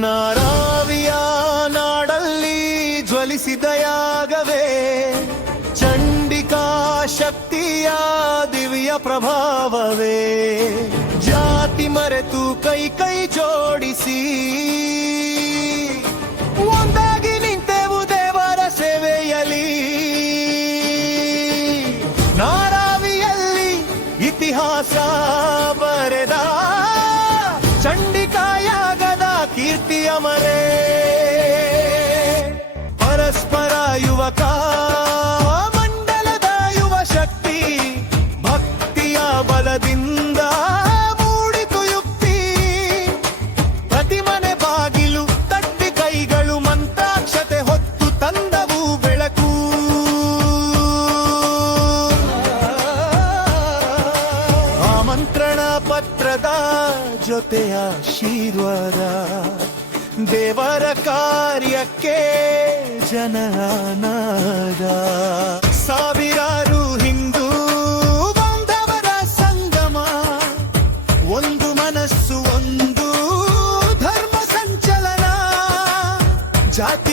ನಾರಾವಿಯ ನಾಡಲ್ಲಿ ಜ್ವಲಿಸಿದಯಾಗವೇ. ಚಂಡಿಕಾ ಶಕ್ತಿಯ ದಿವ್ಯ ಪ್ರಭಾವವೇ. ಜಾತಿ ಮರೆತು ಕೈ ಕೈ ಜೋಡಿಸಿ. ಒಂದಾಗಿ ನಿಂತೆವು ದೇವರ ಸೇವೆಯಲ್ಲಿ. ನಾರಾವಿಯಲ್ಲಿ ಇತಿಹಾಸ ಬರೆದ ಮರೆ. ಪರಸ್ಪರ ಯುವಕ, ಮಂಡಲದ ಯುವ ಶಕ್ತಿ, ಭಕ್ತಿಯ ಬಲದಿಂದ ಮೂಡಿತು ಯುಕ್ತಿ ಪ್ರತಿ ಮನೆ ಬಾಗಿಲು ತಟ್ಟಿ ಕೈಗಳು ಮಂತ್ರಾಕ್ಷತೆ ಹೊತ್ತು ತಂದವು ಬೆಳಕು. ಆಮಂತ್ರಣ ಪತ್ರದ ಜೊತೆಯ ಆಶೀರ್ವಾದ. ದೇವರ ಕಾರ್ಯಕ್ಕೆ ಜನನಾದ ಸಾವಿರಾರು ಹಿಂದೂ ಬಾಂಧವರ ಸಂಗಮ ಒಂದು ಮನಸ್ಸು ಒಂದು ಧರ್ಮ ಸಂಚಲನ ಜಾತಿ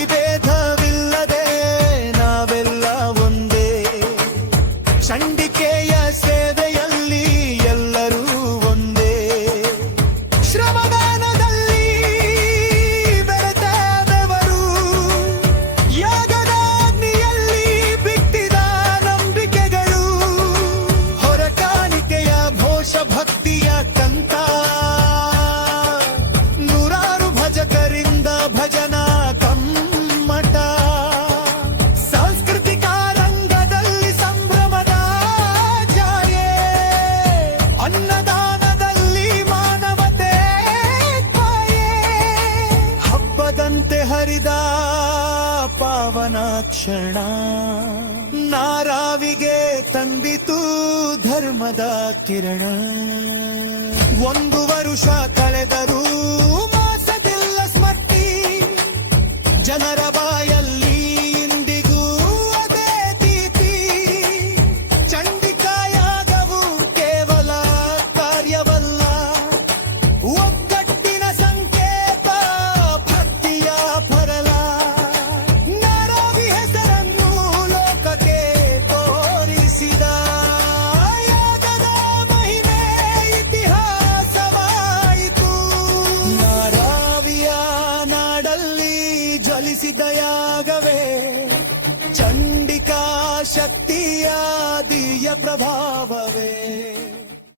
ಹಬ್ಬದಂತೆ ಹರಿದ ಪಾವನ ಕ್ಷಣ ನಾರಾವಿಗೆ ತಂದಿತು ಧರ್ಮದ ಕಿರಣ. ಒಂದು ವರುಷ ಕಳೆದರೂ ಮಾಸದಿಲ್ಲ ಸ್ಮರ್ತಿ ಜನರ ಬಾಯಲ್ಲಿ ಜ್ವಲಿಸಿದ ಯಾಗವೇ ಚಂಡಿಕಾ ಶಕ್ತಿಯಾದಿಯ ಪ್ರಭಾವವೇ.